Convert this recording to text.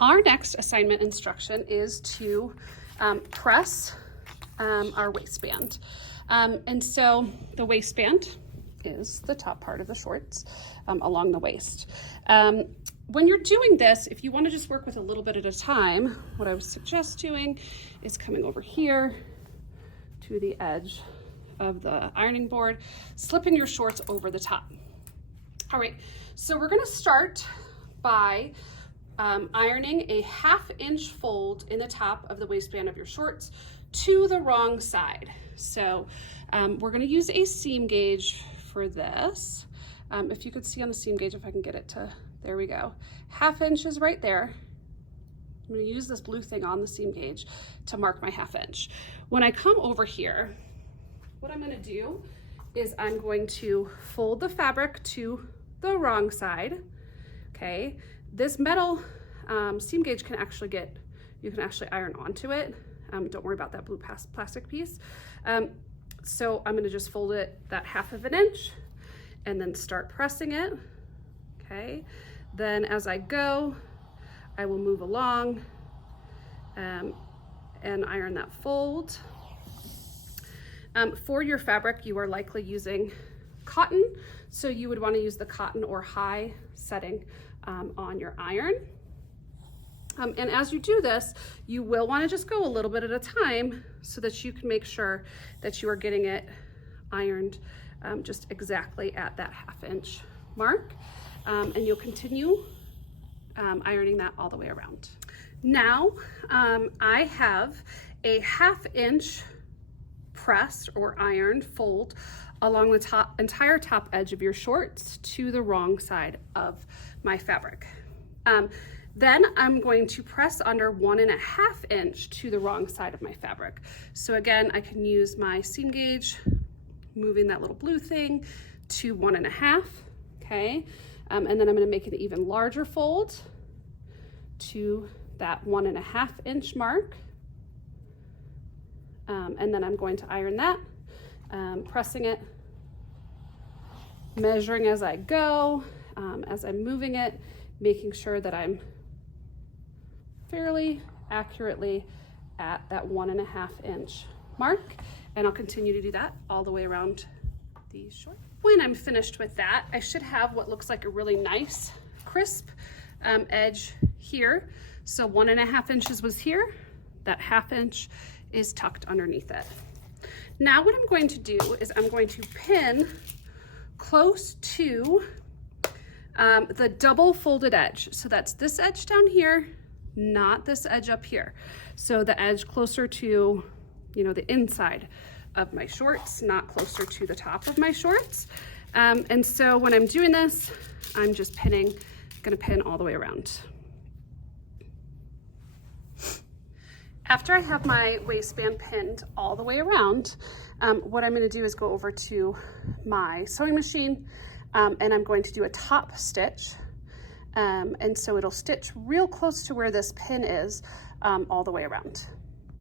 Our next assignment instruction is to press our waistband. And so the waistband is the top part of the shorts along the waist. When you're doing this, if you want to just work with a little bit at a time, what I would suggest doing is coming over here to the edge of the ironing board, slipping your shorts over the top. All right, so we're going to start by ironing a 1/2 inch fold in the top of the waistband of your shorts to the wrong side. So we're going to use a seam gauge for this. If you could see on the seam gauge, if I can get it to, there we go. 1/2 inch is right there. I'm going to use this blue thing on the seam gauge to mark my 1/2 inch. When I come over here, what I'm going to do is I'm going to fold the fabric to the wrong side. Okay, this metal seam gauge can actually you can actually iron onto it. Don't worry about that blue plastic piece. So I'm going to just fold it that 1/2 inch and then start pressing it. Okay, then as I go, I will move along and iron that fold. For your fabric, you are likely using cotton, so you would want to use the cotton or high setting on your iron. And as you do this, you will want to just go a little bit at a time so that you can make sure that you are getting it ironed just exactly at that 1/2 inch mark. And you'll continue ironing that all the way around. Now, I have a 1/2 inch pressed or ironed fold along the entire top edge of your shorts to the wrong side of my fabric. Then I'm going to press under 1.5 inch to the wrong side of my fabric. So again, I can use my seam gauge, moving that little blue thing to 1.5, okay? And then I'm gonna make an even larger fold to that 1.5 inch mark. And then I'm going to iron that, pressing it, measuring as I go, as I'm moving it, making sure that I'm fairly accurately at that 1.5 inch mark. And I'll continue to do that all the way around the short. When I'm finished with that, I should have what looks like a really nice crisp edge here. So 1.5 inches was here, that 1/2 inch is tucked underneath it. Now what I'm going to do is I'm going to pin close to the double folded edge. So that's this edge down here, not this edge up here. So the edge closer to, the inside of my shorts, not closer to the top of my shorts. And so when I'm doing this, I'm just gonna pin all the way around. After I have my waistband pinned all the way around, what I'm gonna do is go over to my sewing machine and I'm going to do a top stitch. And so it'll stitch real close to where this pin is all the way around.